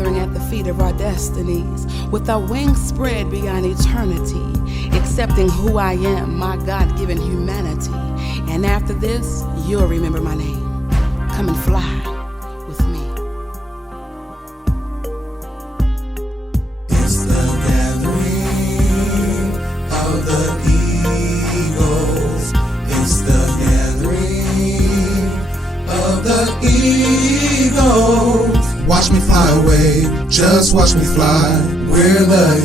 gathering at the feet of our destinies, with our wings spread beyond eternity, accepting who I am, my God-given humanity. And after this, you'll remember my name. Come and fly with me. It's the gathering of the eagles. It's the gathering of the eagles. Watch me fly away, just watch me fly. We're the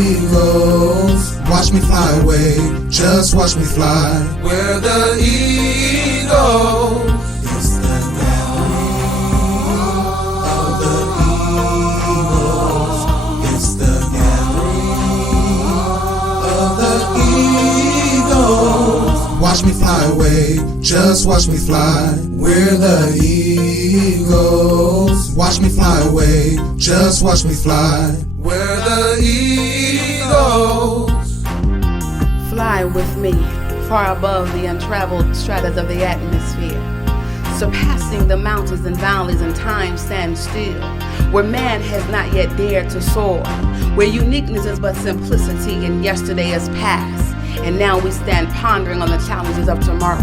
eagles. Watch me fly away, just watch me fly. We're the eagles. It's the gathering of the eagles. It's the gathering of the eagles. Watch me fly away, just watch me fly. We're the eagles. Watch me fly away, just watch me fly. We're the eagles. Fly with me, far above the untraveled stratas of the atmosphere, surpassing the mountains and valleys and time stands still, where man has not yet dared to soar, where uniqueness is but simplicity and yesterday is past, and now we stand pondering on the challenges of tomorrow,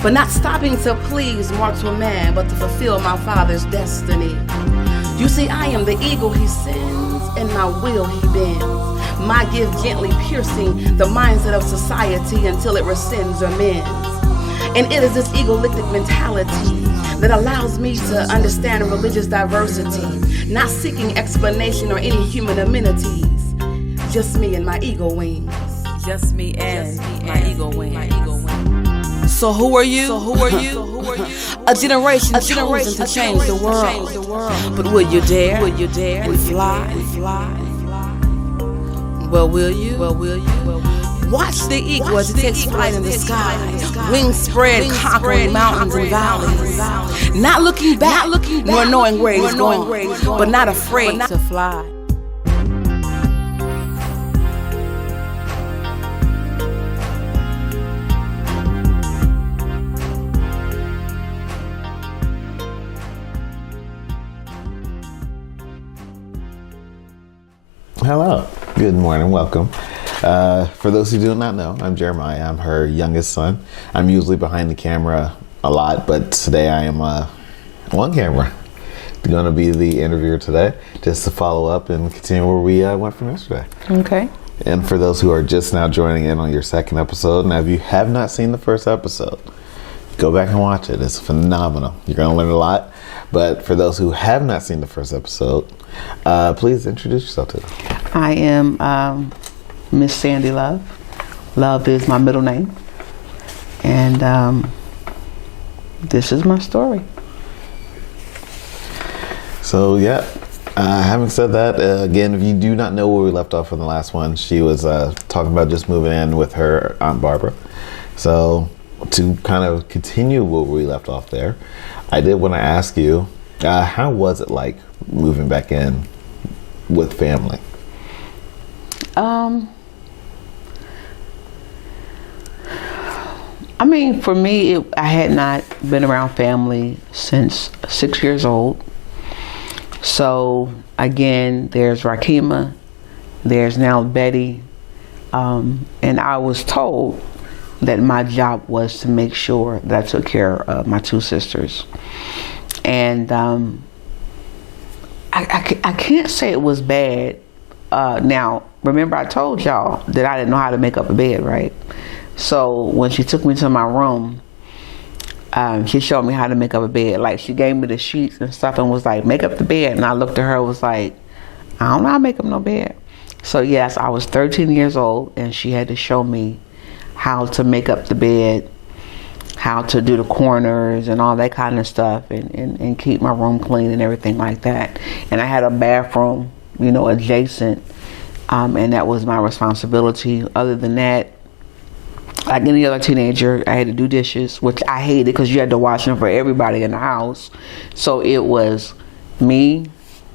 but not stopping to please mortal man, but to fulfill my Father's destiny. You see, I am the eagle he sends, and my will he bends. My gift gently piercing the mindset of society until it rescinds or mends. And it is this egoistic mentality that allows me to understand religious diversity, not seeking explanation or any human amenities. Just me and my ego wings. Just me and my ego wings. So who are you? A generation chosen to change the world. But will you dare? And fly? Well, will you? Watch the eagle as it takes flight in the sky. Wings spread, conquering mountains and valleys. Not looking back, nor knowing where he's going, but not afraid to fly. Hello, good morning, welcome. For those who do not know, I'm Jeremiah. I'm her youngest son. I'm usually behind the camera a lot, but today I am on camera. I'm going to be the interviewer today, just to follow up and continue where we went from yesterday. Okay. And for those who are just now joining in on your second episode, now if you have not seen the first episode, go back and watch it. It's phenomenal. You're going to learn a lot. But for those who have not seen the first episode, please introduce yourself to them. I am Miss Sandylove. Love is my middle name. And this is my story. So, yeah. Having said that, again, if you do not know where we left off from the last one, she was talking about just moving in with her Aunt Barbara. So, to kind of continue where we left off there, I did want to ask you, how was it like moving back in with family? I mean, for me, I had not been around family since 6 years old. So, again, there's Rakima, there's now Betty, and I was told that my job was to make sure that I took care of my two sisters. And I can't say it was bad. Now, remember I told y'all that I didn't know how to make up a bed, right? So when she took me to my room, she showed me how to make up a bed. Like, she gave me the sheets and stuff and was like, make up the bed. And I looked at her and was like, I don't know how to make up no bed. So yes, I was 13 years old and she had to show me how to make up the bed, how to do the corners and all that kind of stuff, and keep my room clean and everything like that. And I had a bathroom, adjacent, and that was my responsibility. Other than that, like any other teenager, I had to do dishes, which I hated because you had to wash them for everybody in the house. So it was me,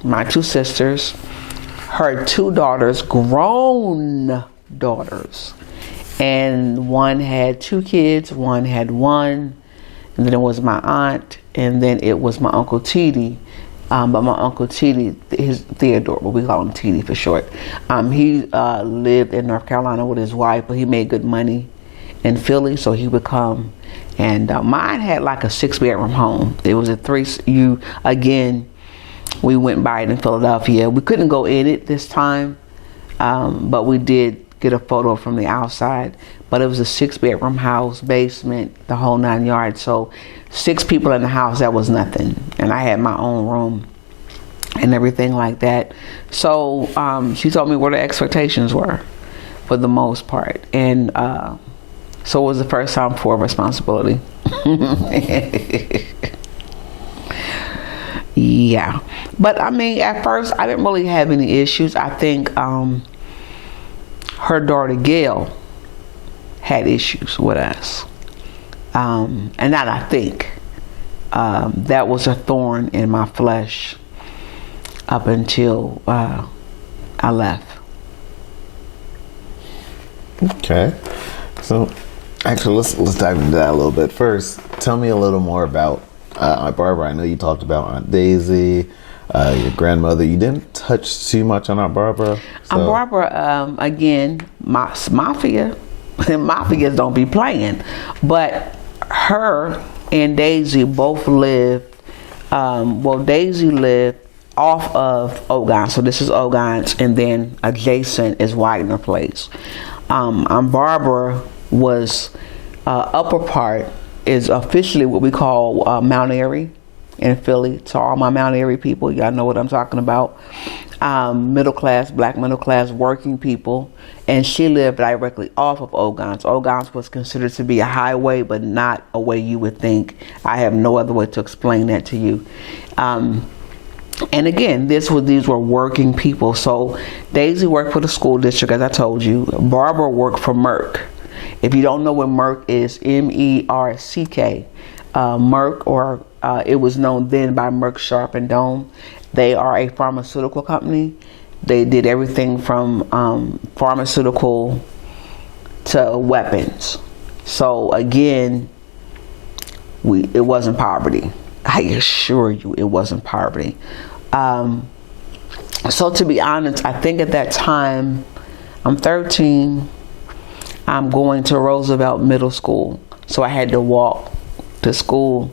my two sisters, her two daughters, grown daughters. And one had two kids, one had one, and then it was my aunt, and then it was my Uncle T.D. But my uncle T.D., his Theodore, but we call him T.D. for short. He lived in North Carolina with his wife, but he made good money in Philly, so he would come. And mine had like a 6-bedroom home. It was again, we went by it in Philadelphia. We couldn't go in it this time, but we did get a photo from the outside. But it was a 6-bedroom house, basement, the whole 9 yards. So 6 people in the house, that was nothing. And I had my own room and everything like that. So she told me what her expectations were for the most part. And so it was the first time for responsibility. Yeah. But I mean, at first, I didn't really have any issues. I think her daughter, Gail, had issues with us. And not I think. That was a thorn in my flesh up until I left. Okay. So, actually, let's dive into that a little bit. First, tell me a little more about Aunt Barbara. I know you talked about Aunt Daisy, your grandmother. You didn't touch too much on Aunt Barbara. So. Aunt Barbara, again, mafia. Mafias don't be playing. But her and Daisy both lived, Daisy lived off of Ogons. So this is Ogons, and then adjacent is Wagner Place. Aunt Barbara was upper part is officially what we call Mount Airy in Philly. To all my Mount Airy people, y'all know what I'm talking about. Middle class, black middle class, working people. And she lived directly off of Ogons. Ogons was considered to be a highway, but not a way you would think. I have no other way to explain that to you. And again, these were working people. So Daisy worked for the school district, as I told you. Barbara worked for Merck. If you don't know what Merck is, MERCK. Merck, or it was known then by Merck Sharp and Dohme. They are a pharmaceutical company. They did everything from pharmaceutical to weapons. So again, it wasn't poverty. I assure you, it wasn't poverty. So to be honest, I think at that time, I'm 13. I'm going to Roosevelt Middle School. So I had to walk to school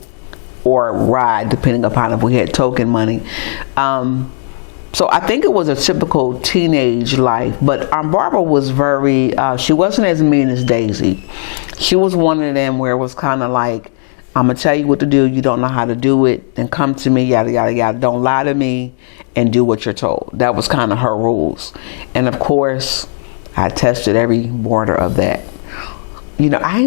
or ride, depending upon if we had token money. So I think it was a typical teenage life, but Aunt Barbara was she wasn't as mean as Daisy. She was one of them where it was kind of like, I'm going to tell you what to do, you don't know how to do it, then come to me, yada, yada, yada. Don't lie to me and do what you're told. That was kind of her rules. And of course, I tested every border of that. But I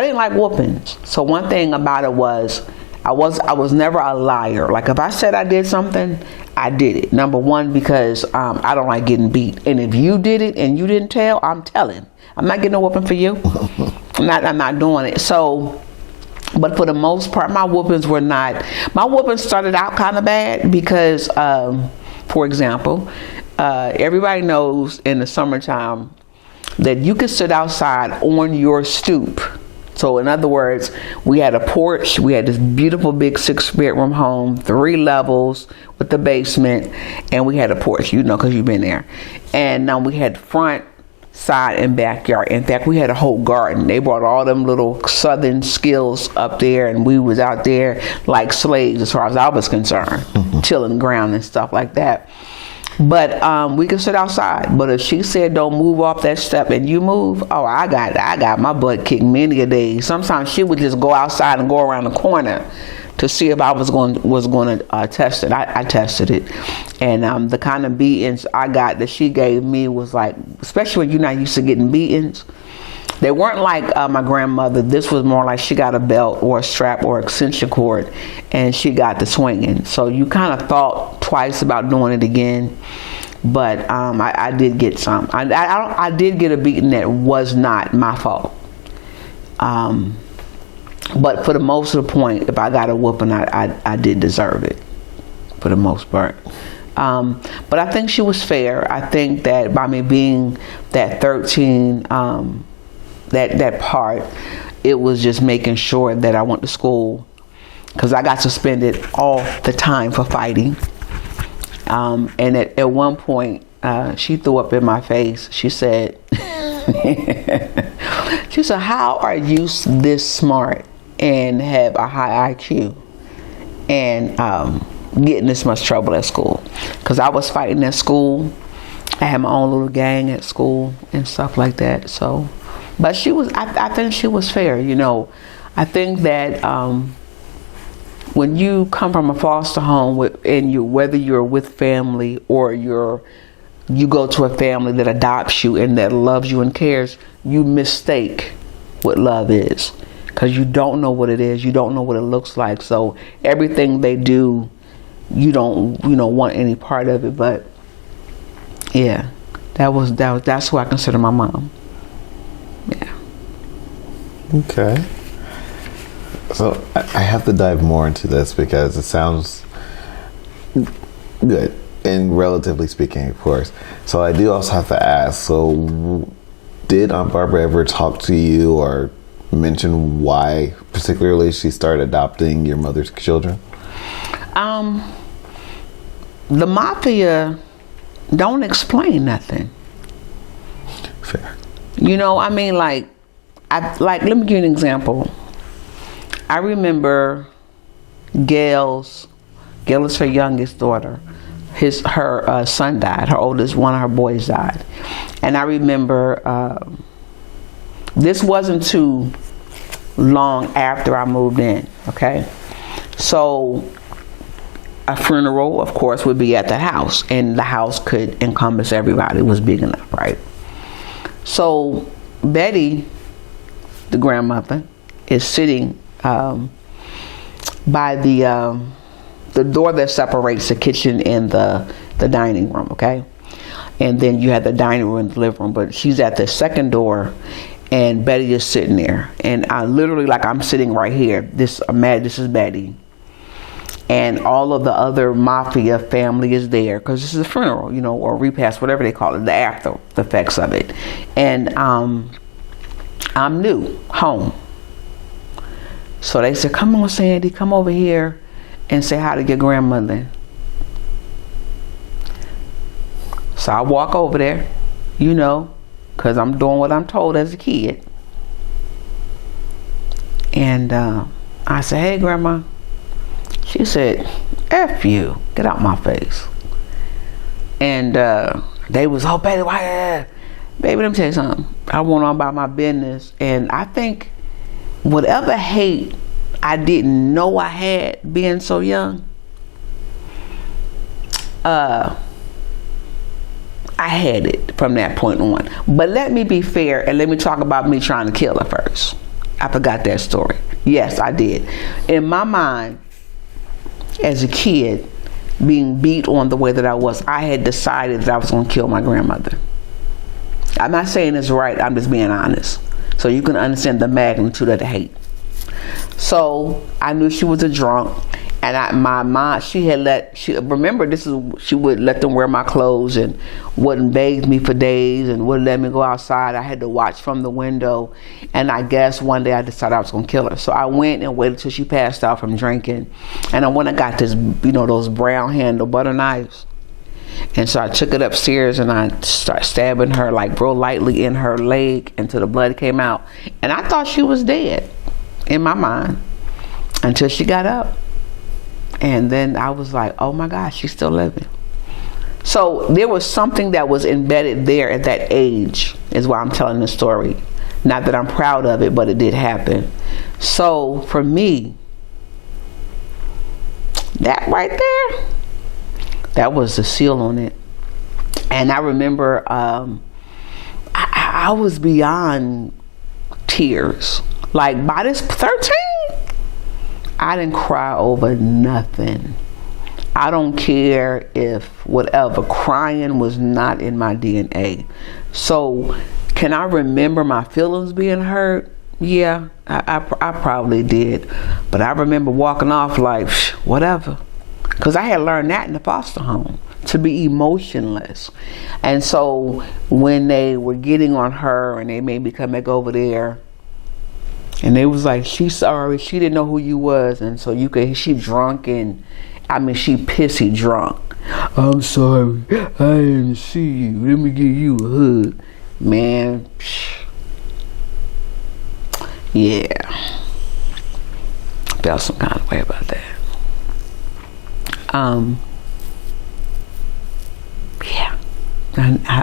didn't like whoopings. So one thing about it was, I was never a liar. Like if I said I did something, I did it. Number one, because I don't like getting beat. And if you did it and you didn't tell, I'm telling. I'm not getting a whooping for you. I'm not doing it. So, but for the most part, my whoopings started out kind of bad because, for example, everybody knows in the summertime that you can sit outside on your stoop. So in other words, we had a porch, we had this beautiful big 6-bedroom home, 3 levels with the basement, and we had a porch, because you've been there. And now we had front, side, and backyard. In fact, we had a whole garden. They brought all them little southern skills up there, and we was out there like slaves as far as I was concerned, tilling ground and stuff like that. But we could sit outside. But if she said don't move off that step and you move, I got my butt kicked many a day. Sometimes she would just go outside and go around the corner to see if I was going to test it. I tested it, and the kind of beatings I got that she gave me was like, especially when you're not used to getting beatings. They weren't like my grandmother. This was more like she got a belt or a strap or extension cord, and she got the swinging. So you kind of thought twice about doing it again. But I did get some. I did get a beating that was not my fault. But for the most of the point, if I got a whooping, I did deserve it, for the most part. But I think she was fair. I think that by me being that 13, that part, it was just making sure that I went to school because I got suspended all the time for fighting. And at one point, she threw up in my face. She said, how are you this smart and have a high IQ and getting this much trouble at school? Because I was fighting at school. I had my own little gang at school and stuff like that. So, but I think she was fair, you know. I think that when you come from a foster home whether you're with family or you go to a family that adopts you and that loves you and cares, you mistake what love is, because you don't know what it is. You don't know what it looks like. So everything they do, you don't want any part of it. But yeah, that's who I consider my mom. Yeah. Okay. So I have to dive more into this because it sounds good, and relatively speaking, of course. So I do also have to ask, so did Aunt Barbara ever talk to you or mention why particularly she started adopting your mother's children? The mafia don't explain nothing. Fair. You know, I mean, let me give you an example. I remember Gail is her youngest daughter. Her son died. Her oldest, one of her boys died. And I remember this wasn't too long after I moved in, okay? So a funeral, of course, would be at the house, and the house could encompass everybody. It was big enough, right? So Betty, the grandmother, is sitting by the door that separates the kitchen and the dining room, okay? And then you have the dining room and the living room, but she's at the second door, and Betty is sitting there. And I literally, I'm sitting right here. This is Betty. And all of the other mafia family is there, because this is a funeral, or repast, whatever they call it, the after effects of it. And I'm new, home. So they said, come on, Sandy, come over here and say hi to your grandmother. So I walk over there, because I'm doing what I'm told as a kid. And I said, hey, Grandma. She said, F you, get out my face. And they was, oh, baby, why? Baby, let me tell you something. I went on about my business, and I think whatever hate I didn't know I had being so young, I had it from that point on. But let me be fair, and let me talk about me trying to kill her first. I forgot that story. Yes, I did. In my mind, as a kid, being beat on the way that I was, I had decided that I was going to kill my grandmother. I'm not saying it's right, I'm just being honest. So you can understand the magnitude of the hate. So I knew she was a drunk, and my mom, she would let them wear my clothes and wouldn't bathe me for days and wouldn't let me go outside. I had to watch from the window, and I guess one day I decided I was going to kill her. So I went and waited till she passed out from drinking, and I went and got this, those brown handle butter knives. And so I took it upstairs and I started stabbing her real lightly in her leg until the blood came out. And I thought she was dead in my mind until she got up. And then I was like, oh my gosh, she's still living. So there was something that was embedded there at that age, is why I'm telling the story. Not that I'm proud of it, but it did happen. So for me, that right there, that was the seal on it. And I remember I was beyond tears. By this 13, I didn't cry over nothing. I don't care if whatever. Crying was not in my DNA. So can I remember my feelings being hurt? Yeah, I probably did. But I remember walking off whatever. Because I had learned that in the foster home, to be emotionless. And so when they were getting on her and they made me come back over there, And they was like, she's sorry, she didn't know who you was, and so she drunk, and I mean, she pissy drunk. I'm sorry, I didn't see you. Let me give you a hug. Man, yeah. Felt some kind of way about that. Yeah.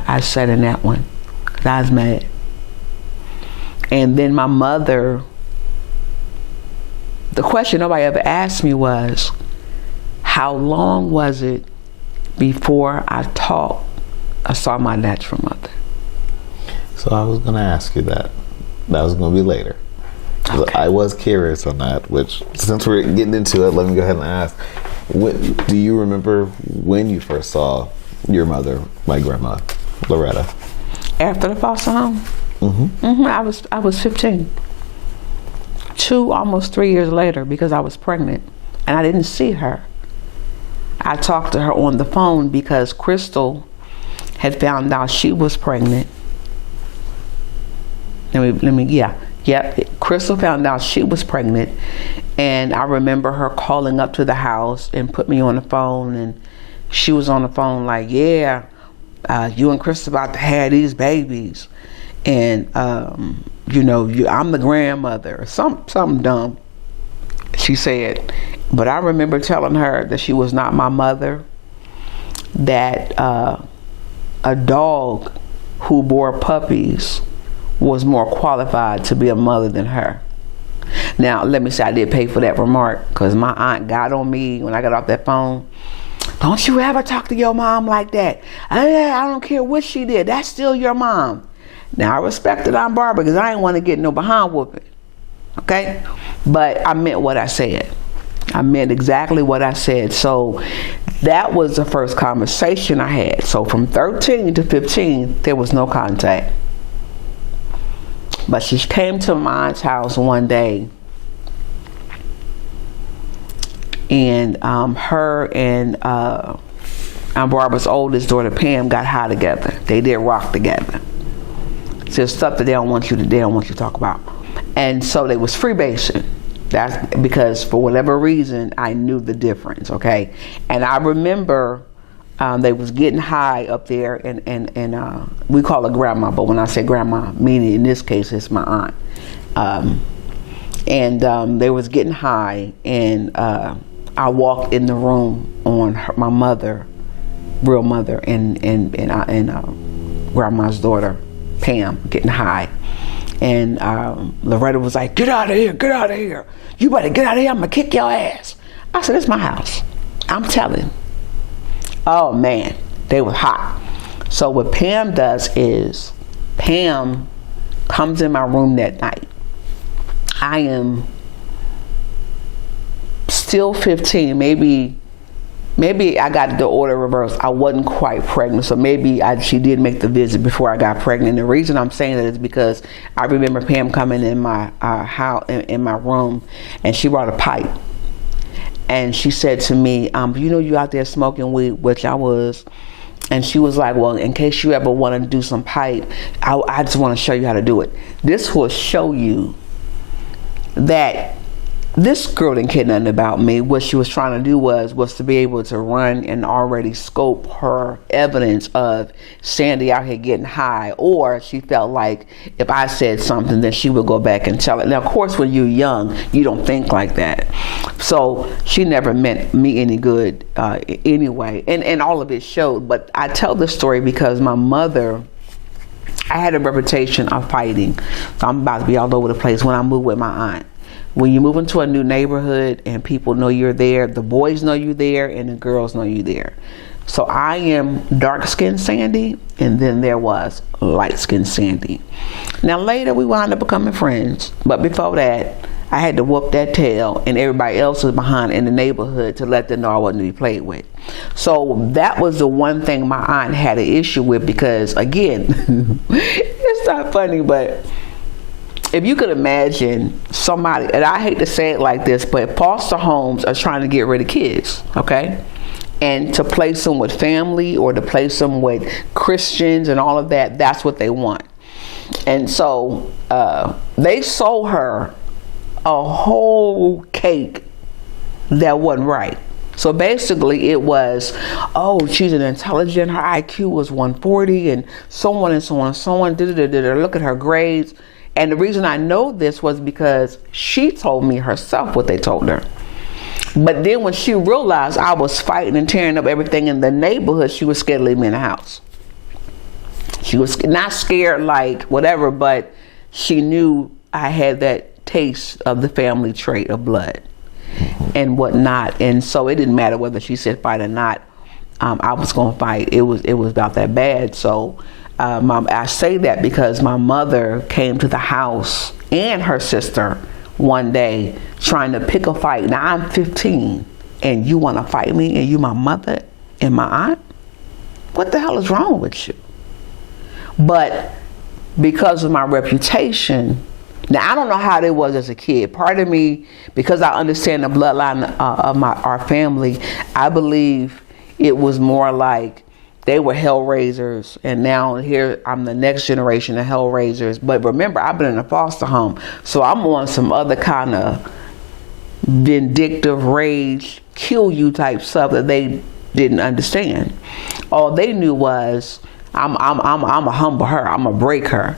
I said in that one, 'cause I was mad. And then my mother, the question nobody ever asked me was, how long was it before I saw my natural mother? So I was going to ask you that. That was going to be later. Okay. I was curious on that, which, since we're getting into it, let me go ahead and ask. Do you remember when you first saw your mother, my grandma, Loretta? After the foster home? I was 15. Almost 3 years later, because I was pregnant and I didn't see her. I talked to her on the phone because Crystal had found out she was pregnant. Crystal found out she was pregnant, and I remember her calling up to the house and put me on the phone, and she was on the phone like, yeah, you and Crystal about to have these babies, and I'm the grandmother, or something dumb she said. But I remember telling her that she was not my mother, that a dog who bore puppies was more qualified to be a mother than her. Now, let me say I did pay for that remark, because my aunt got on me when I got off that phone. Don't you ever talk to your mom like that. I don't care what she did. That's still your mom. Now, I respected Aunt Barbara because I didn't want to get no behind whooping. Okay? But I meant what I said. I meant exactly what I said. So that was the first conversation I had. So from 13 to 15, there was no contact. But she came to my aunt's house one day, and her and Aunt Barbara's oldest daughter Pam got high together. They did rock together. So there's stuff that they don't want you to talk about. And so they was freebasing. That's because for whatever reason I knew the difference. Okay, and I remember. They was getting high up there, and we call her grandma, but when I say grandma, meaning in this case it's my aunt. They was getting high, and I walked in the room on my mother, real mother, and grandma's daughter, Pam, getting high. And Loretta was like, get out of here. You better get out of here, I'm gonna kick your ass. I said, it's my house. I'm telling. Oh man, they were hot. So what Pam does is, Pam comes in my room that night. I am still 15, maybe I got the order reversed. I wasn't quite pregnant, so maybe she did make the visit before I got pregnant. The reason I'm saying that is because I remember Pam coming in my house, in my room, and she brought a pipe. And she said to me, you out there smoking weed, which I was. And she was like, well, in case you ever want to do some pipe, I just want to show you how to do it. This will show you that this girl didn't care nothing about me. What she was trying to do was to be able to run and already scope her evidence of Sandy out here getting high, or she felt like if I said something, then she would go back and tell it. Now, of course, when you're young, you don't think like that. So she never meant me any good anyway, and all of it showed. But I tell this story because my mother, I had a reputation of fighting. So I'm about to be all over the place when I moved with my aunt. When you move into a new neighborhood and people know you're there, the boys know you there and the girls know you there. So I am dark-skinned Sandy, and then there was light-skinned Sandy. Now later we wound up becoming friends, but before that, I had to whoop that tail, and everybody else was behind in the neighborhood to let them know I wasn't to be played with. So that was the one thing my aunt had an issue with, because again, it's not funny, but if you could imagine somebody, and I hate to say it like this, but foster homes are trying to get rid of kids, okay? And to place them with family or to place them with Christians and all of that, that's what they want. And so they sold her a whole cake that wasn't right. So basically it was, oh, she's an intelligent, her IQ was 140 and so on and so on and so on, look at her grades. And the reason I know this was because she told me herself what they told her. But then when she realized I was fighting and tearing up everything in the neighborhood, she was scared to leave me in the house. She was not scared like whatever, but she knew I had that taste of the family trait of blood and whatnot. And so it didn't matter whether she said fight or not. I was going to fight. It was about that bad. So I say that because my mother came to the house and her sister one day trying to pick a fight. Now I'm 15 and you want to fight me and you my mother and my aunt? What the hell is wrong with you? But because of my reputation, now I don't know how it was as a kid. Part of me, because I understand the bloodline of our family, I believe it was more like they were hellraisers, and now here I'm the next generation of hellraisers. But remember, I've been in a foster home, so I'm on some other kind of vindictive rage, kill you type stuff that they didn't understand. All they knew was I'm a humble her, I'm a break her.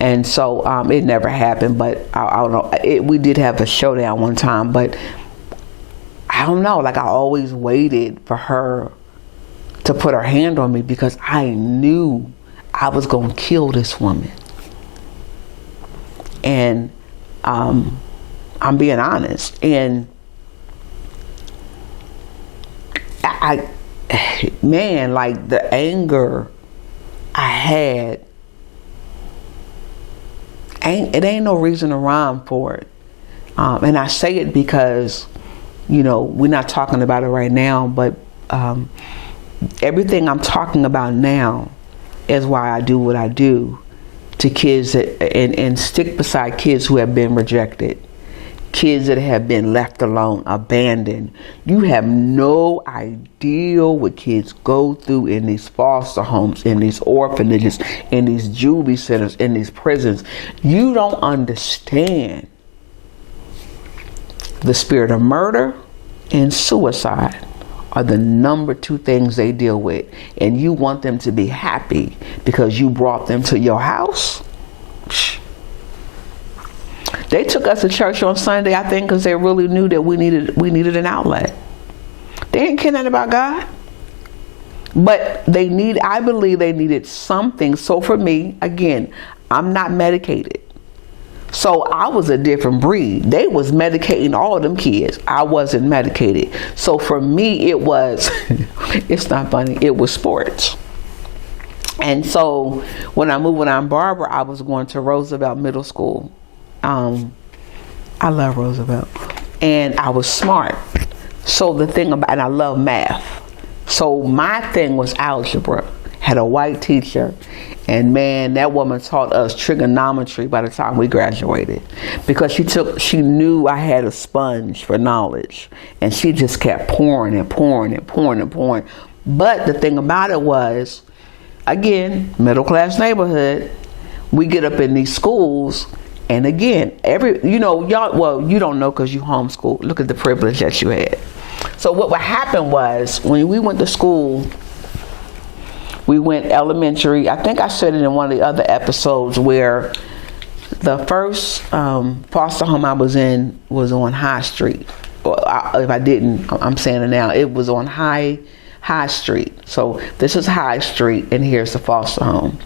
And so it never happened, but I don't know. We did have a showdown one time, but I don't know. Like I always waited for her to put her hand on me because I knew I was going to kill this woman. And I'm being honest. And man, like the anger I had, it ain't no reason to rhyme for it. And I say it because, you know, we're not talking about it right now, but everything I'm talking about now is why I do what I do to kids and stick beside kids who have been rejected, kids that have been left alone, abandoned. You have no idea what kids go through in these foster homes, in these orphanages, in these juvie centers, in these prisons. You don't understand the spirit of murder and suicide are the number 2 things they deal with. And you want them to be happy because you brought them to your house? They took us to church on Sunday, I think, because they really knew that we needed an outlet. They didn't care nothing about God. But I believe they needed something. So for me, again, I'm not medicated. So I was a different breed. They was medicating all of them kids. I wasn't medicated. So for me, it was, it's not funny, it was sports. And so when I moved with Aunt Barbara, I was going to Roosevelt Middle School. I love Roosevelt. And I was smart. So the thing about, and I love math. So my thing was algebra. Had a white teacher. And man, that woman taught us trigonometry by the time we graduated. Because she knew I had a sponge for knowledge. And she just kept pouring and pouring and pouring and pouring. But the thing about it was, again, middle class neighborhood, we get up in these schools. And again, you don't know because you homeschooled. Look at the privilege that you had. So what would happen was, when we went to school, we went elementary. I think I said it in one of the other episodes where the first foster home I was in was on High Street. If I didn't, I'm saying it now. It was on High Street. So this is High Street, and here's the foster home.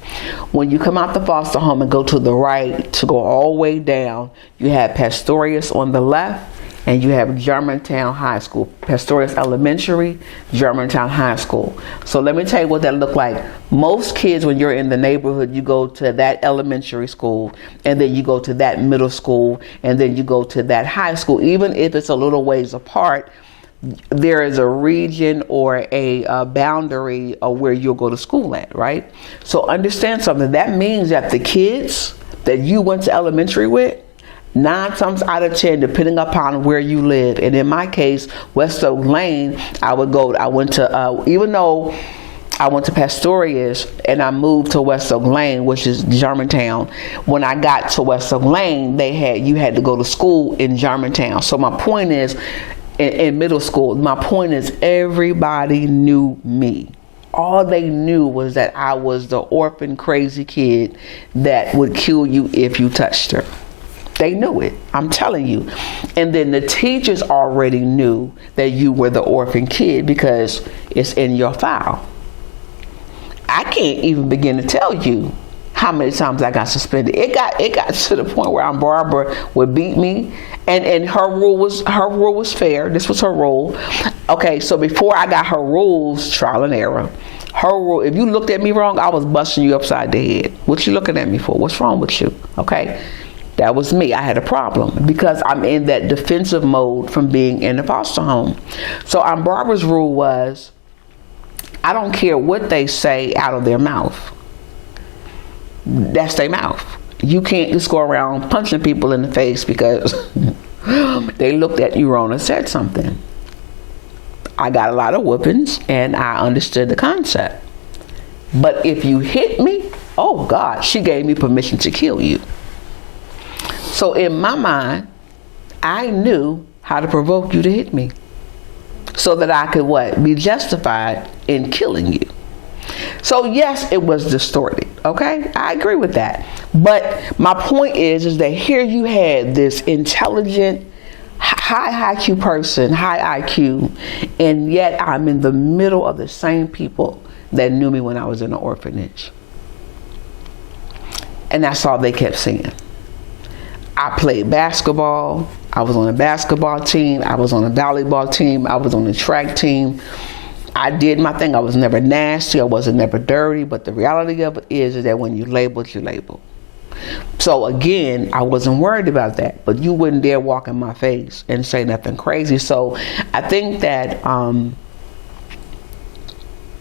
When you come out the foster home and go to the right to go all the way down, you have Pastorius on the left, and you have Germantown High School. Pastorius Elementary, Germantown High School. So let me tell you what that looked like. Most kids, when you're in the neighborhood, you go to that elementary school, and then you go to that middle school, and then you go to that high school. Even if it's a little ways apart, there is a region or a boundary of where you'll go to school at, right? So understand something. That means that the kids that you went to elementary with, 9 times out of 10, depending upon where you live, and in my case, West Oak Lane, I went to, even though I went to Pastorius and I moved to West Oak Lane, which is Germantown. When I got to West Oak Lane, you had to go to school in Germantown. So my point is, in middle school, my point is everybody knew me. All they knew was that I was the orphan crazy kid that would kill you if you touched her. They knew it, I'm telling you. And then the teachers already knew that you were the orphan kid because it's in your file. I can't even begin to tell you how many times I got suspended. It got to the point where Aunt Barbara would beat me, and her rule was fair. This was her rule. Okay, so before I got her rules, trial and error. Her rule: if you looked at me wrong, I was busting you upside the head. What you looking at me for? What's wrong with you? Okay, that was me. I had a problem because I'm in that defensive mode from being in the foster home. So Aunt Barbara's rule was, I don't care what they say out of their mouth. That's their mouth. You can't just go around punching people in the face because they looked at you wrong and said something. I got a lot of whoopings and I understood the concept. But if you hit me, oh God, she gave me permission to kill you. So in my mind, I knew how to provoke you to hit me so that I could be justified in killing you. So yes, it was distorted, okay? I agree with that. But my point is that here you had this intelligent, high IQ person, high IQ, and yet I'm in the middle of the same people that knew me when I was in the orphanage. And that's all they kept saying. I played basketball. I was on a basketball team. I was on a volleyball team. I was on a track team. I did my thing. I was never nasty. I wasn't never dirty. But the reality of it is that when you label, you label. So again, I wasn't worried about that. But you wouldn't dare walk in my face and say nothing crazy. So I think that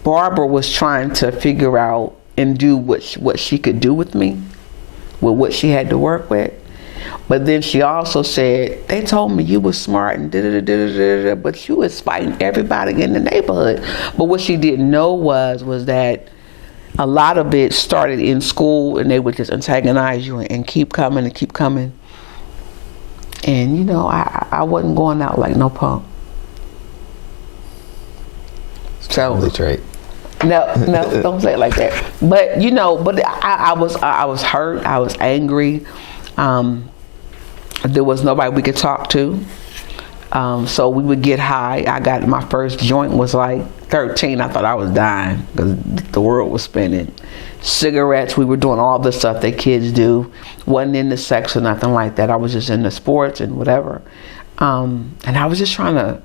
Barbara was trying to figure out and do what she could do with me, with what she had to work with. But then she also said, they told me you were smart and da-da-da-da-da-da, but you was fighting everybody in the neighborhood. But what she didn't know was that a lot of it started in school and they would just antagonize you and keep coming and keep coming. And, you know, I wasn't going out like no punk. So That's right. No, don't say it like that. But, you know, I was hurt. I was angry. There was nobody we could talk to. So we would get high. I got my first joint was like 13. I thought I was dying because the world was spinning. Cigarettes, we were doing all the stuff that kids do. Wasn't into sex or nothing like that. I was just into sports and whatever. And I was just I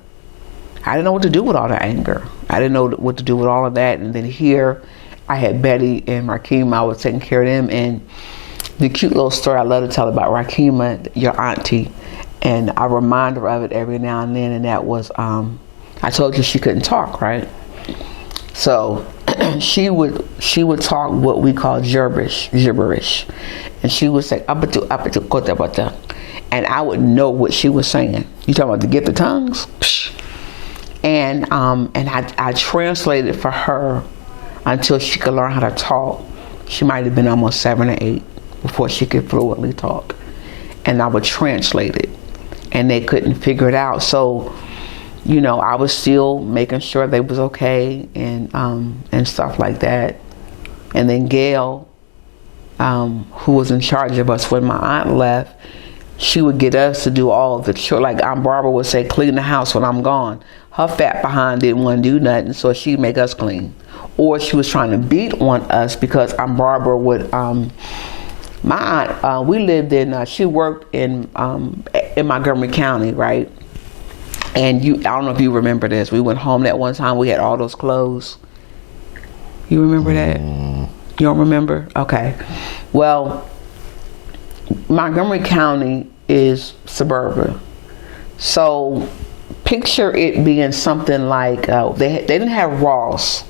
didn't know what to do with all the anger. I didn't know what to do with all of that. And then here, I had Betty and Rakima. I was taking care of them. And the cute little story I love to tell about Rakima, your auntie, and I remind her of it every now and then, and that was, I told you she couldn't talk, right? So she would talk what we call gibberish, and she would say, and I would know what she was saying. You talking about the gift of tongues? And I translated for her until she could learn how to talk. She might have been almost 7 or 8 before she could fluently talk. And I would translate it. And they couldn't figure it out. So, you know, I was still making sure they was okay and stuff like that. And then Gail, who was in charge of us when my aunt left, she would get us to do all of the chores. Like Aunt Barbara would say, clean the house when I'm gone. Her fat behind didn't want to do nothing, so she'd make us clean. Or she was trying to beat on us because Aunt Barbara would, my aunt, we lived in, she worked in Montgomery County, right? And I don't know if you remember this. We went home that one time, we had all those clothes. You remember that? You don't remember? Okay. Well, Montgomery County is suburban. So picture it being something like, they didn't have Ross,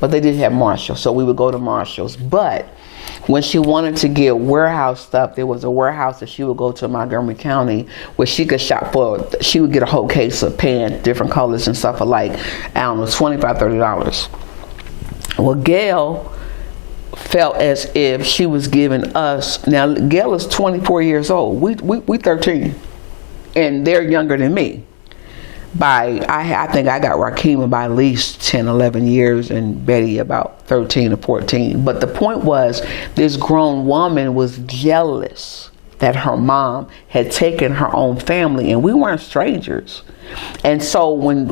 but they did have Marshall. So we would go to Marshall's. But when she wanted to get warehouse stuff, there was a warehouse that she would go to Montgomery County where she could shop for, she would get a whole case of pants, different colors and stuff for like, I don't know, $25, $30. Well, Gail felt as if she was giving us. Now, Gail is 24 years old. We 13, and they're younger than me. I think I got Rakima by at least 10, 11 years, and Betty about 13 or 14. But the point was, this grown woman was jealous that her mom had taken her own family, and we weren't strangers. And so when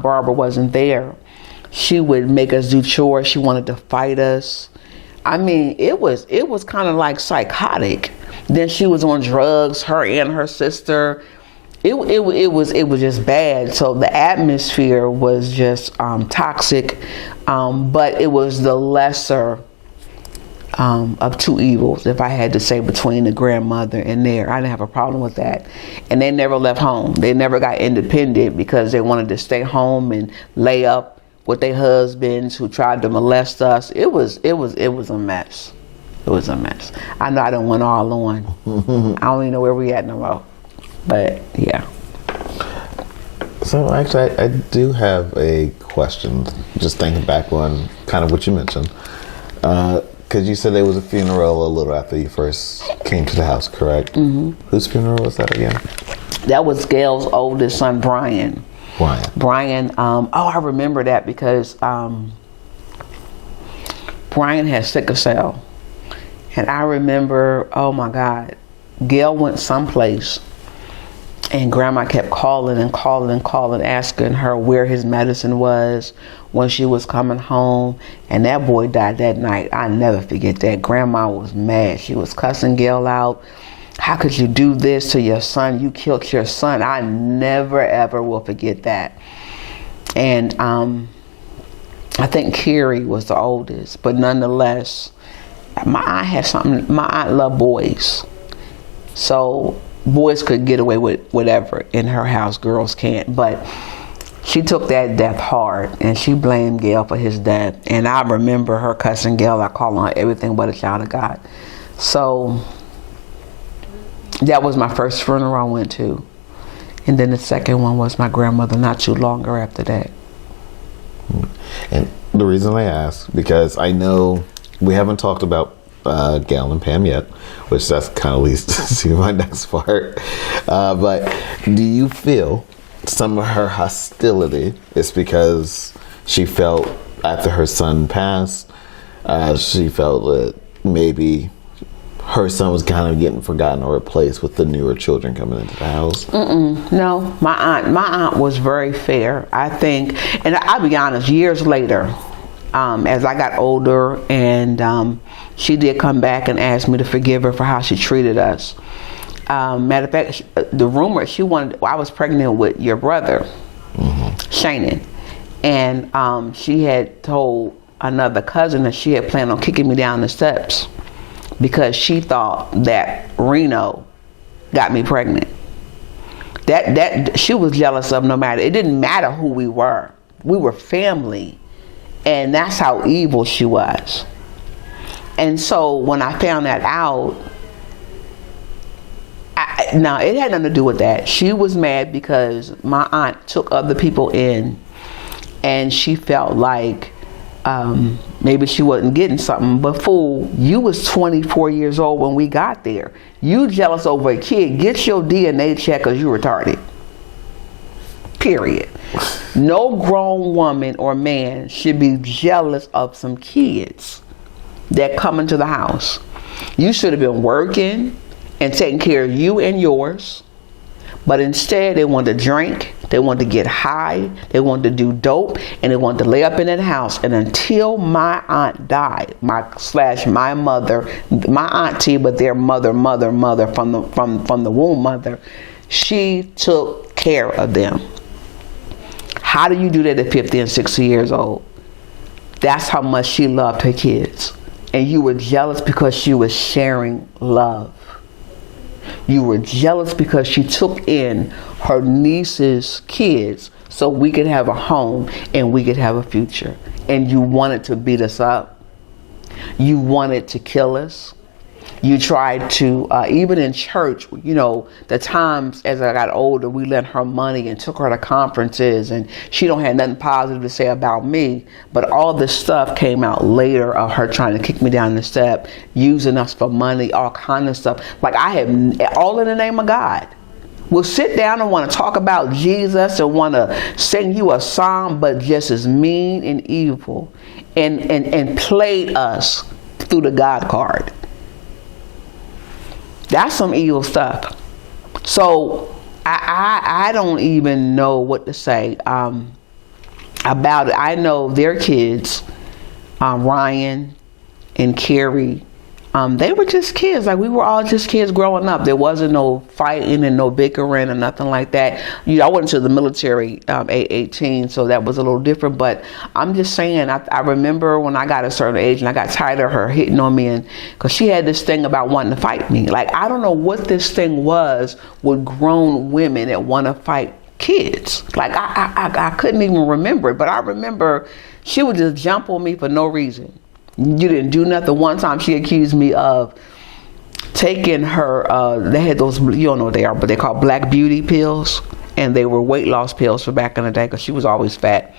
Barbara wasn't there, she would make us do chores. She wanted to fight us. I mean, it was kind of like psychotic. Then she was on drugs, her and her sister. It was just bad. So the atmosphere was just toxic, but it was the lesser of two evils, if I had to say, between the grandmother and there. I didn't have a problem with that. And they never left home. They never got independent because they wanted to stay home and lay up with their husbands who tried to molest us. It was a mess. It was a mess. I know I done went all on. I don't even know where we at no more. But yeah. So actually, I do have a question. Just thinking back on kind of what you mentioned, because you said there was a funeral a little after you first came to the house, correct? Mm-hmm. Whose funeral was that again? That was Gail's oldest son, Brian. Brian. I remember that because Brian had sickle cell, and I remember, oh my God, Gail went someplace. And Grandma kept calling, asking her where his medicine was, when she was coming home. And that boy died that night. I never forget that. Grandma was mad. She was cussing Gail out. How could you do this to your son? You killed your son. I never, ever will forget that. And I think Carrie was the oldest. But nonetheless, my aunt loved boys. So boys could get away with whatever in her house, girls can't. But she took that death hard, and she blamed Gail for his death. And I remember her cussing Gail. I call her everything but a child of God. So that was my first funeral I went to. And then the second one was my grandmother not too long after that. And the reason I ask, because I know we haven't talked about Gail and Pam yet, which that's kind of leads to my next part. But do you feel some of her hostility is because she felt after her son passed, she felt that maybe her son was kind of getting forgotten or replaced with the newer children coming into the house? No, my aunt was very fair, I think. And I'll be honest, years later, as I got older, and she did come back and ask me to forgive her for how she treated us. Matter of fact, the rumor, I was pregnant with your brother, Shannon, and she had told another cousin that she had planned on kicking me down the steps because she thought that Reno got me pregnant. That she was jealous of. No matter, it didn't matter who we were family. And that's how evil she was. And so when I found that out, now it had nothing to do with that. She was mad because my aunt took other people in, and she felt like maybe she wasn't getting something. But fool, you was 24 years old when we got there. You jealous over a kid. Get your DNA check because you retarded. Period. No grown woman or man should be jealous of some kids that come into the house. You should have been working and taking care of you and yours. But instead, they want to drink, they want to get high, they want to do dope, and they want to lay up in that house. And until my aunt died, my mother, my auntie, but their mother from the womb mother, she took care of them. How do you do that at 50 and 60 years old? That's how much she loved her kids. And you were jealous because she was sharing love. You were jealous because she took in her niece's kids so we could have a home and we could have a future. And you wanted to beat us up. You wanted to kill us. You tried to, even in church, the times as I got older, we lent her money and took her to conferences, and she don't have nothing positive to say about me. But all this stuff came out later of her trying to kick me down the step, using us for money, all kind of stuff. Like I have, all in the name of God. We'll sit down and want to talk about Jesus and want to sing you a song, but just as mean and evil, and played us through the God card. That's some evil stuff. So I don't even know what to say about it. I know their kids, Ryan and Carrie, they were just kids. Like we were all just kids growing up. There wasn't no fighting and no bickering or nothing like that. I went into the military at 18, so that was a little different. But I'm just saying, I remember when I got a certain age and I got tired of her hitting on me, and because she had this thing about wanting to fight me. Like I don't know what this thing was with grown women that want to fight kids. Like I couldn't even remember it, but I remember she would just jump on me for no reason. You didn't do nothing. One time she accused me of taking her, they had those, you don't know what they are, but they're called Black Beauty pills. And they were weight loss pills for back in the day because she was always fat.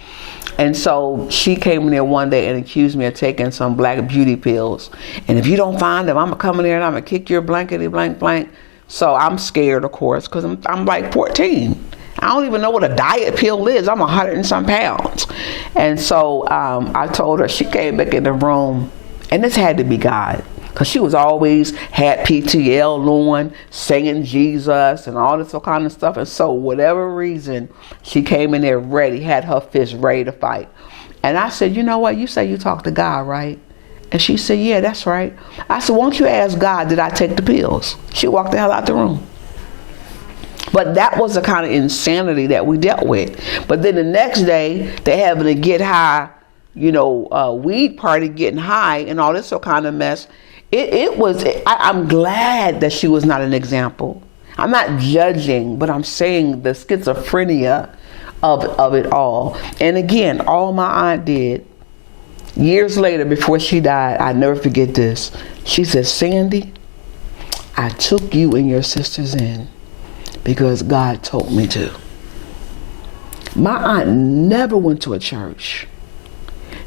And so she came in there one day and accused me of taking some Black Beauty pills. And if you don't find them, I'm going to come in there and I'm going to kick your blankety blank blank. So I'm scared, of course, because I'm like 14. I don't even know what a diet pill is. I'm 100 and some pounds. And so I told her, she came back in the room, and this had to be God, because she was always had PTL on, singing Jesus and all this kind of stuff. And so whatever reason, she came in there ready, had her fist ready to fight. And I said, you know what? You say you talk to God, right? And she said, yeah, that's right. I said, won't you ask God, did I take the pills? She walked the hell out the room. But that was the kind of insanity that we dealt with. But then the next day, they having to get high, weed party, getting high, and all this kind of mess. I'm glad that she was not an example. I'm not judging, but I'm saying the schizophrenia of it all. And again, all my aunt did, years later, before she died, I never forget this. She said, Sandy, I took you and your sisters in because God told me to. My aunt never went to a church.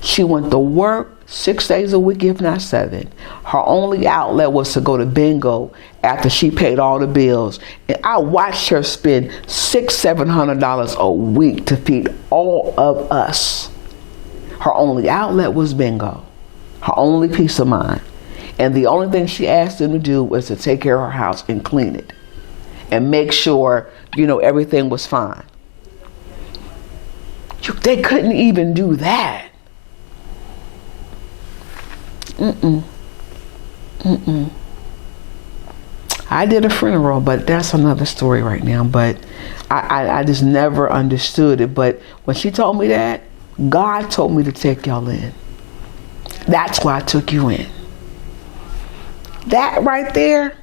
She went to work 6 days a week, if not 7. Her only outlet was to go to bingo after she paid all the bills. And I watched her spend $600-700 a week to feed all of us. Her only outlet was bingo. Her only peace of mind. And the only thing she asked them to do was to take care of her house and clean it. And make sure, everything was fine. They couldn't even do that. I did a funeral, but that's another story right now. But I just never understood it. But when she told me that, God told me to take y'all in. That's why I took you in. That right there,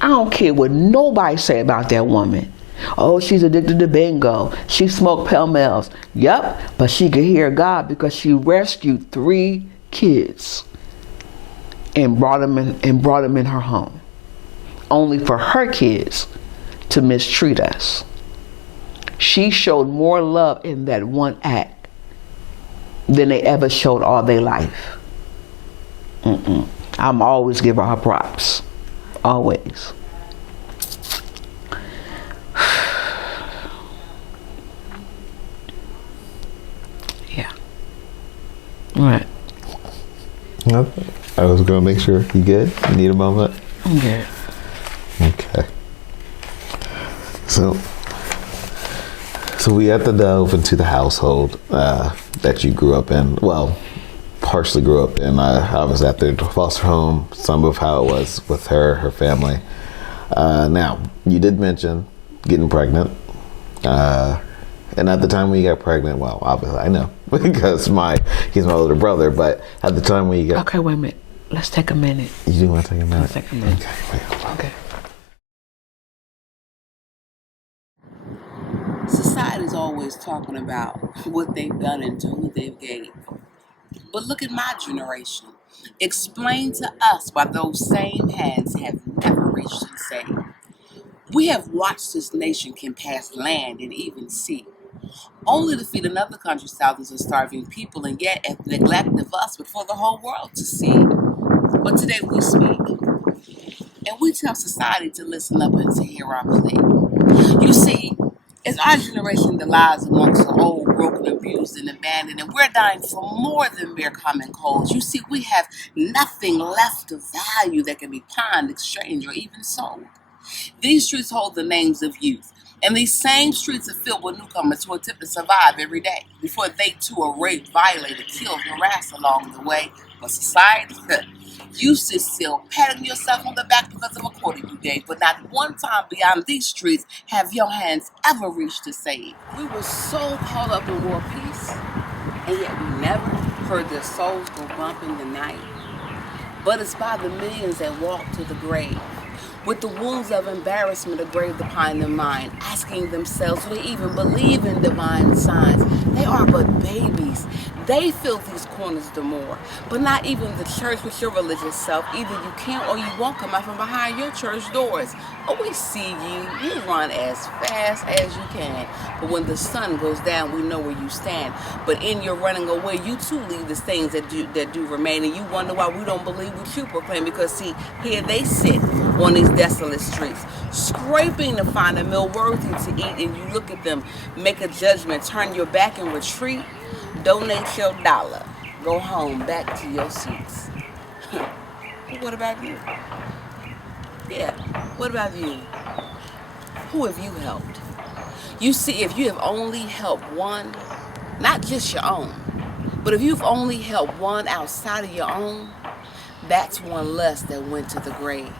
I don't care what nobody say about that woman. Oh, she's addicted to bingo. She smoked Pall Malls. Yep, but she could hear God because she rescued 3 kids and brought them in her home, only for her kids to mistreat us. She showed more love in that one act than they ever showed all their life. I'm always giving her props. Always. Yeah. All right. Nope. I was going to make sure. You good? You need a moment? I'm good. Okay. So we have to delve into the household that you grew up in. Well, partially grew up in. I was at the foster home, some of how it was with her family. Now, you did mention getting pregnant. And at the time when you got pregnant, well, obviously I know because he's my older brother, but at the time when you got... Okay, wait a minute. Let's take a minute. You do want to take a minute? Let's take a minute. Okay. Society's always talking about what they've done and to who they've gave. But look at my generation. Explain to us why those same hands have never reached and saved. We have watched this nation can pass land and even sea, only to feed another country's thousands of starving people and yet at the neglect of us before the whole world to see. But today we speak, and we tell society to listen up and to hear our plea. You see, as our generation that lies amongst the old, broken, abused, and abandoned, and we're dying for more than mere common colds, you see, we have nothing left of value that can be pawned, exchanged, or even sold. These streets hold the names of youth, and these same streets are filled with newcomers who attempt to survive every day before they too are raped, violated, killed, harassed along the way. But society, you sit still, patting yourself on the back because of a quarter you gave, but not one time beyond these streets have your hands ever reached to save. We were so caught up in war peace, and yet we never heard their souls go bump in the night. But it's by the millions that walk to the grave, with the wounds of embarrassment engraved upon their mind, asking themselves, do they even believe in divine signs? They are but babies. They fill these corners the more, but not even the church with your religious self. Either you can't or you won't come out from behind your church doors. Oh, we see you. You run as fast as you can. But when the sun goes down, we know where you stand. But in your running away, you too leave the stains that do remain. And you wonder why we don't believe what you proclaim. Because see, here they sit on these desolate streets, scraping to find a meal worthy to eat. And you look at them, make a judgment, turn your back and retreat. Donate your dollar. Go home, back to your seats. But what about you? Yeah, what about you? Who have you helped? You see, if you have only helped one, not just your own, but if you've only helped one outside of your own, that's one less that went to the grave.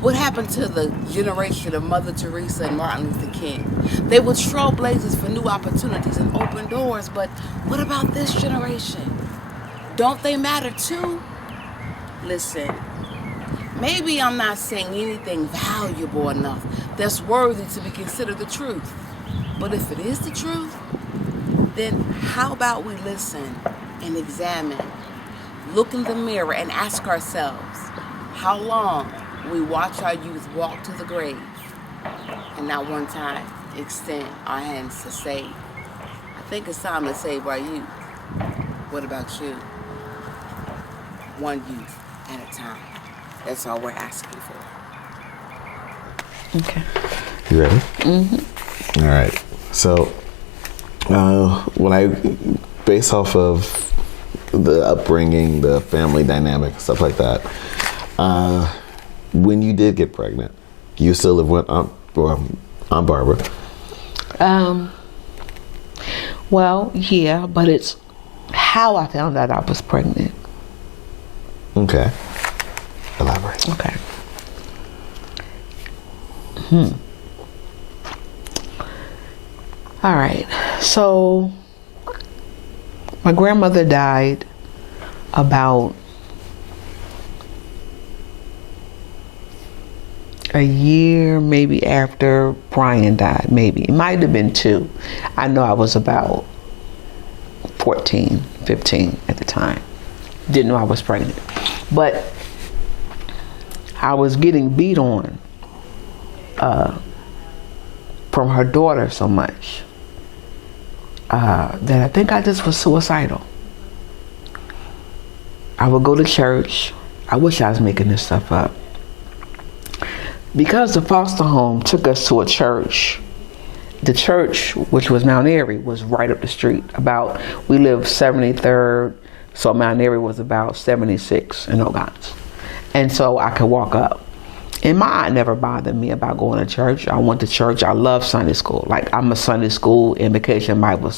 What happened to the generation of Mother Teresa and Martin Luther King? They were trailblazers for new opportunities and open doors, but what about this generation? Don't they matter too? Listen, maybe I'm not saying anything valuable enough that's worthy to be considered the truth. But if it is the truth, then how about we listen and examine, look in the mirror and ask ourselves, how long we watch our youth walk to the grave and not one time extend our hands to save. I think it's time to save our youth. What about you? One youth at a time. That's all we're asking for. Okay. You ready? Mm-hmm. All right. So, when I base off of the upbringing, the family dynamic, stuff like that, when you did get pregnant, you still live with Aunt Barbara. Well, yeah, but it's how I found out I was pregnant. Okay. Elaborate. Okay. All right. So, my grandmother died about a year maybe after Brian died, maybe. It might have been 2. I know I was about 14, 15 at the time. Didn't know I was pregnant. But I was getting beat on from her daughter so much that I think I just was suicidal. I would go to church. I wish I was making this stuff up. Because the foster home took us to a church, the church, which was Mount Airy, was right up the street. We lived 73rd, so Mount Airy was about 76 in Ogontz. And so I could walk up. And my aunt never bothered me about going to church. I went to church. I love Sunday school. Like, I'm a Sunday school invocation Bible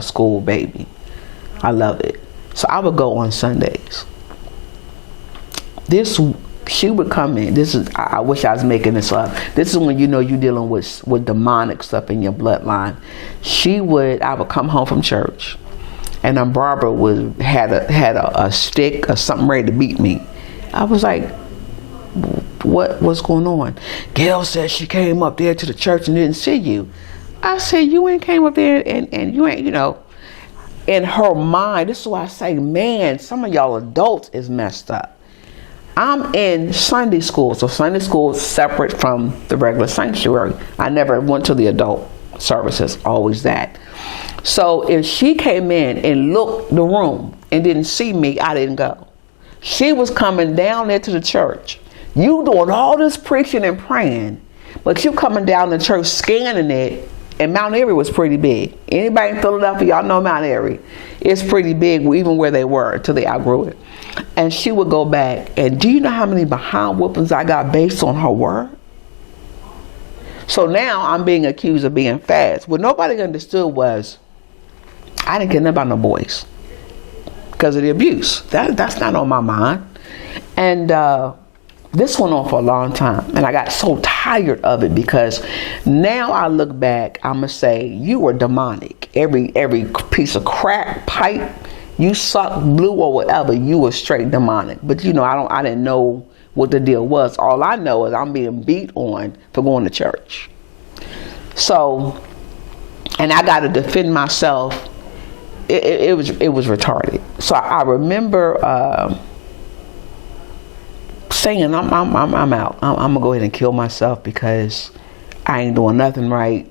school baby. I love it. So I would go on Sundays. She would come in. I wish I was making this up. This is when you know you're dealing with demonic stuff in your bloodline. I would come home from church, and Barbara had a stick or something ready to beat me. I was like, what's going on? Gail said she came up there to the church and didn't see you. I said, you ain't came up there and you ain't, in her mind, this is why I say, man, some of y'all adults is messed up. I'm in Sunday school, so Sunday school is separate from the regular sanctuary. I never went to the adult services, always that. So if she came in and looked the room and didn't see me, I didn't go. She was coming down there to the church. You doing all this preaching and praying, but you coming down the church scanning it, and Mount Airy was pretty big. Anybody in Philadelphia, y'all know Mount Airy. It's pretty big, even where they were, until they outgrew it. And she would go back, and do you know how many behind whoopings I got based on her word? So now I'm being accused of being fast. What nobody understood was, I didn't care nothing about no boys because of the abuse. That's not on my mind. And this went on for a long time, and I got so tired of it because now I look back, I'm gonna say you were demonic. Every piece of crack pipe you sucked, blew, or whatever, you were straight demonic. But you know, I didn't know what the deal was. All I know is I'm being beat on for going to church. So, and I got to defend myself. It was retarded. So I remember saying, I'm out. I'm gonna go ahead and kill myself because I ain't doing nothing right.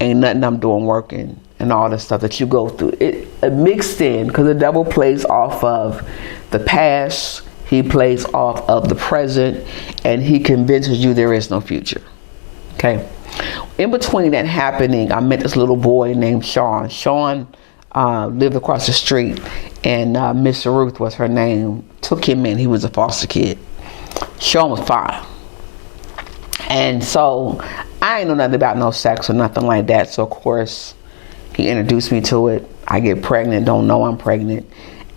Ain't nothing I'm doing working, and all the stuff that you go through. It mixed in because the devil plays off of the past. He plays off of the present, and he convinces you there is no future. Okay. In between that happening, I met this little boy named Sean. Sean lived across the street, and Miss Ruth was her name. Took him in. He was a foster kid. Sean was 5. And so I ain't know nothing about no sex or nothing like that. So of course he introduced me to it. I get pregnant, don't know I'm pregnant.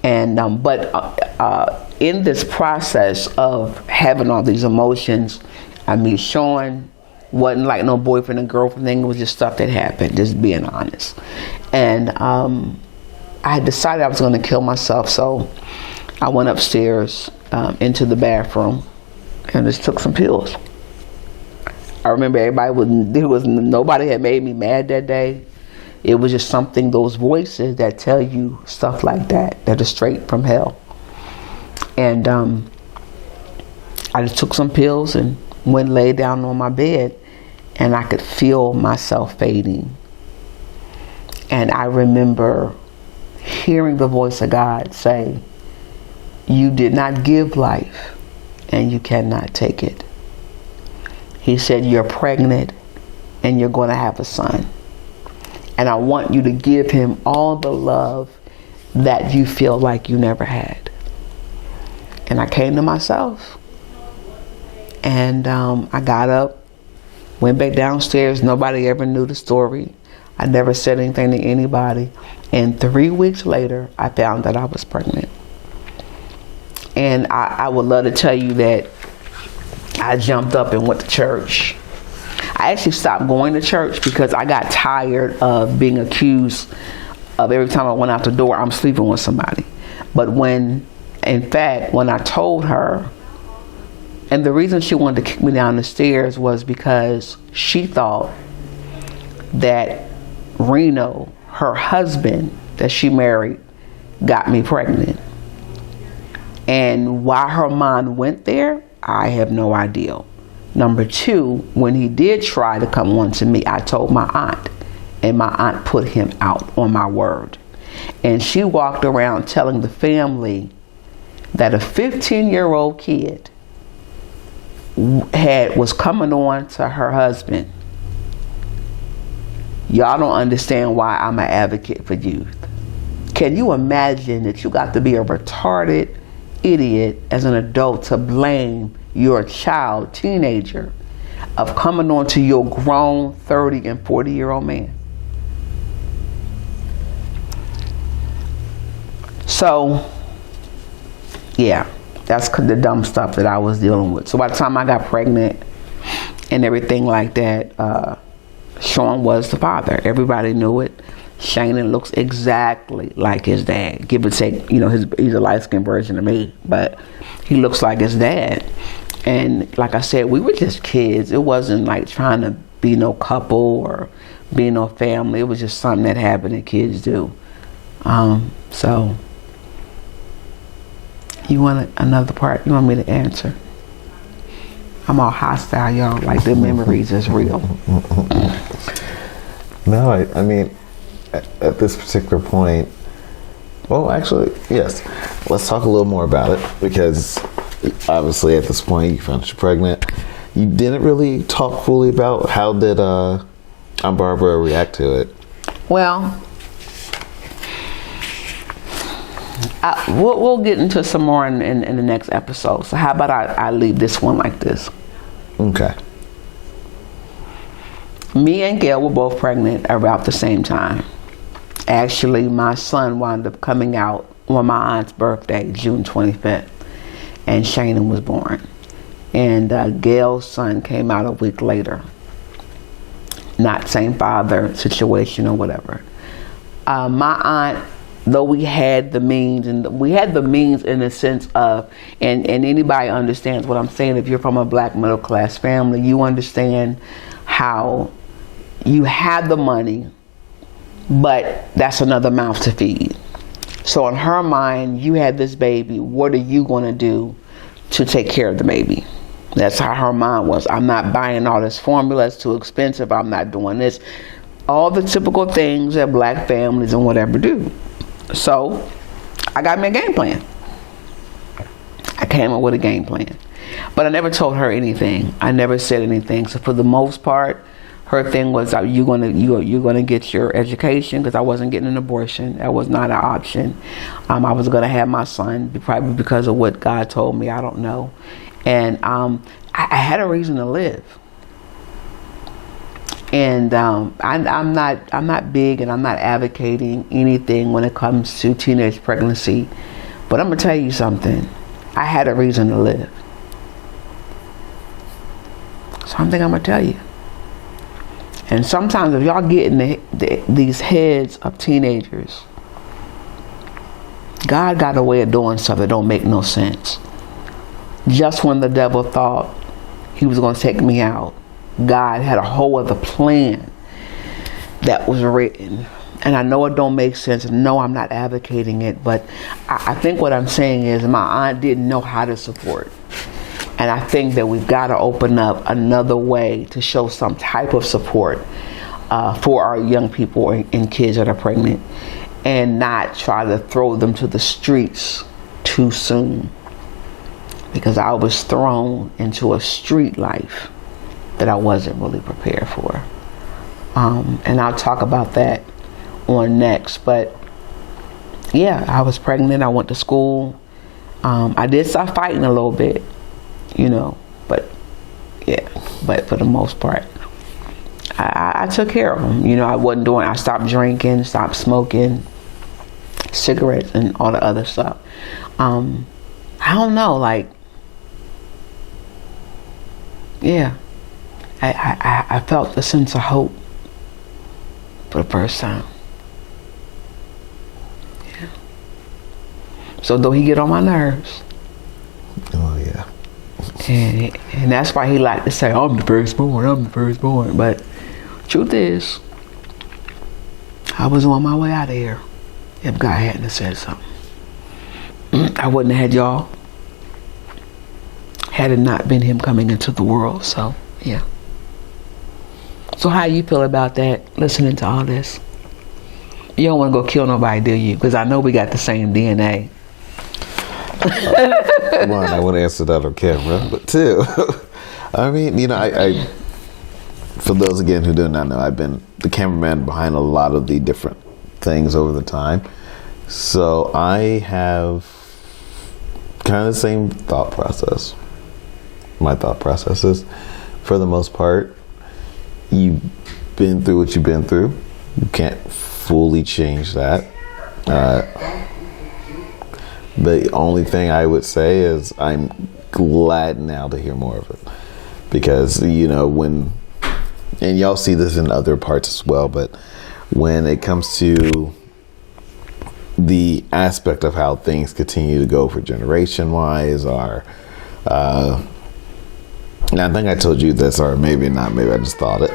And but in this process of having all these emotions, I meet Sean. Wasn't like no boyfriend and girlfriend thing. It was just stuff that happened, just being honest. And I decided I was going to kill myself. So I went upstairs into the bathroom and just took some pills. I remember nobody had made me mad that day. It was just something, those voices that tell you stuff like that are straight from hell. And I just took some pills and went lay down on my bed, and I could feel myself fading. And I remember hearing the voice of God say, you did not give life, and you cannot take it. He said, you're pregnant, and you're going to have a son. And I want you to give him all the love that you feel like you never had. And I came to myself. And I got up, went back downstairs. Nobody ever knew the story. I never said anything to anybody. And 3 weeks later, I found that I was pregnant. And I would love to tell you that I jumped up and went to church. I actually stopped going to church because I got tired of being accused of every time I went out the door, I'm sleeping with somebody. But in fact, when I told her, and the reason she wanted to kick me down the stairs was because she thought that Reno, her husband that she married, got me pregnant. And why her mind went there, I have no idea. Number 2, when he did try to come on to me, I told my aunt, and my aunt put him out on my word. And she walked around telling the family that a 15-year-old kid was coming on to her husband. Y'all don't understand why I'm an advocate for youth. Can you imagine that you got to be a retarded idiot as an adult to blame your child, teenager, of coming on to your grown 30 and 40-year-old man? So, yeah. That's the dumb stuff that I was dealing with. So by the time I got pregnant and everything like that, Sean was the father. Everybody knew it. Shannon looks exactly like his dad. Give or take, he's a light-skinned version of me, but he looks like his dad. And like I said, we were just kids. It wasn't like trying to be no couple or be no family. It was just something that happened that kids do. So you want another part? You want me to answer? I'm all hostile, y'all. Like the memories is real. No, I mean, at this particular point, well, actually, yes. Let's talk a little more about it, because obviously at this point you found you're pregnant. You didn't really talk fully about how did Aunt Barbara react to it. Well, we'll get into some more in the next episode. So how about I leave this one like this? Okay. Me and Gail were both pregnant about the same time. Actually, my son wound up coming out on my aunt's birthday, June 25th, and Shannon was born. And Gail's son came out a week later. Not same father situation or whatever. My aunt, though we had the means, and we had the means in the sense of, and anybody understands what I'm saying, if you're from a black middle class family, you understand how you have the money, but that's another mouth to feed. So in her mind, you had this baby, what are you going to do to take care of the baby? That's how her mind was. I'm not buying all this formula, it's too expensive, I'm not doing this. All the typical things that black families and whatever do. So I got me a game plan. I came up with a game plan. But I never told her anything. I never said anything. So for the most part, her thing was, you're gonna get your education, because I wasn't getting an abortion. That was not an option. I was gonna have my son, probably because of what God told me. I don't know. And I had a reason to live. And I'm not big, and I'm not advocating anything when it comes to teenage pregnancy. But I'm gonna tell you something. I had a reason to live. Something I'm gonna tell you. And sometimes if y'all get in these heads of teenagers, God got a way of doing stuff that don't make no sense. Just when the devil thought he was going to take me out, God had a whole other plan that was written. And I know it don't make sense, and no, I'm not advocating it, but I think what I'm saying is my aunt didn't know how to support. And I think that we've got to open up another way to show some type of support for our young people and kids that are pregnant, and not try to throw them to the streets too soon. Because I was thrown into a street life that I wasn't really prepared for. And I'll talk about that on next. But yeah, I was pregnant. I went to school. I did start fighting a little bit. But yeah, but for the most part, I took care of them. I stopped drinking, stopped smoking cigarettes and all the other stuff. I don't know, yeah, I felt a sense of hope for the first time. Yeah. So though he get on my nerves. Oh yeah. And that's why he liked to say, I'm the firstborn. But truth is, I was on my way out of here if God hadn't said something. I wouldn't have had y'all had it not been him coming into the world. So yeah. So how you feel about that, listening to all this? You don't want to go kill nobody, do you? Because I know we got the same DNA. One, I want to answer that on camera, but two, I mean, I for those again who do not know, I've been the cameraman behind a lot of the different things over the time, so I have kind of the same thought process. My thought processes, for the most part, you've been through what you've been through. You can't fully change that. The only thing I would say is I'm glad now to hear more of it, because when, and y'all see this in other parts as well, but when it comes to the aspect of how things continue to go for generation wise, or and I think I told you this, or maybe not, maybe I just thought it,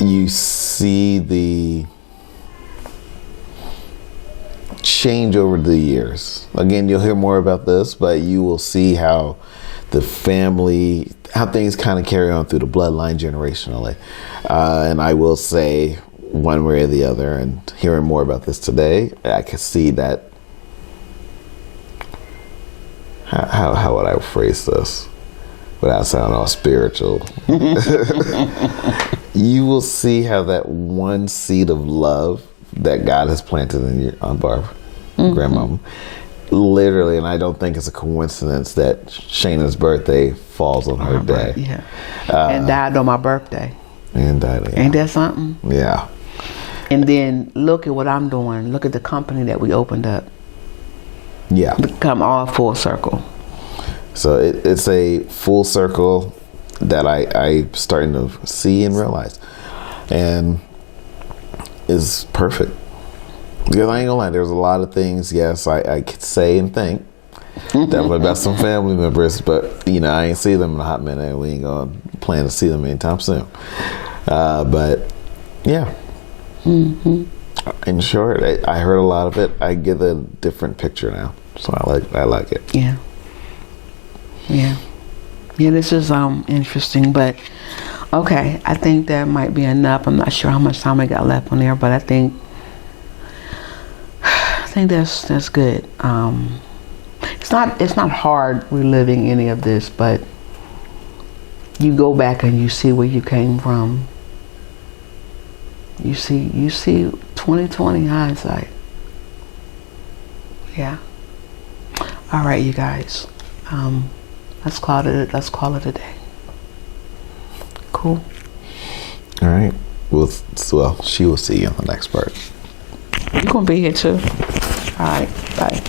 you see change over the years. Again, you'll hear more about this, but you will see how the family, how things kind of carry on through the bloodline generationally. And I will say one way or the other, and hearing more about this today, I can see that, how would I phrase this without sounding all spiritual? You will see how that one seed of love that God has planted in your Aunt Barbara, grandmama, literally, and I don't think it's a coincidence that Shayna's birthday falls on her day. Yeah. And died on my birthday. And died. Yeah. Ain't that something? Yeah. And then look at what I'm doing. Look at the company that we opened up. Yeah. Come all full circle. So it's a full circle that I'm starting to see and realize. And is perfect. Because I ain't gonna lie, there's a lot of things, yes, I could say and think definitely about some family members, but you know, I ain't see them in a hot minute, and we ain't gonna plan to see them anytime soon. But yeah. In short, I heard a lot of it. I get a different picture now, so I like it. Yeah. This is interesting, but okay, I think that might be enough. I'm not sure how much time I got left on there, but I think that's good. It's not hard reliving any of this, but you go back and you see where you came from. You see 2020 hindsight. Yeah. All right, you guys. Let's call it a day. Cool. All right. Well, she will see you on the next part. You're gonna be here too. All right. Bye.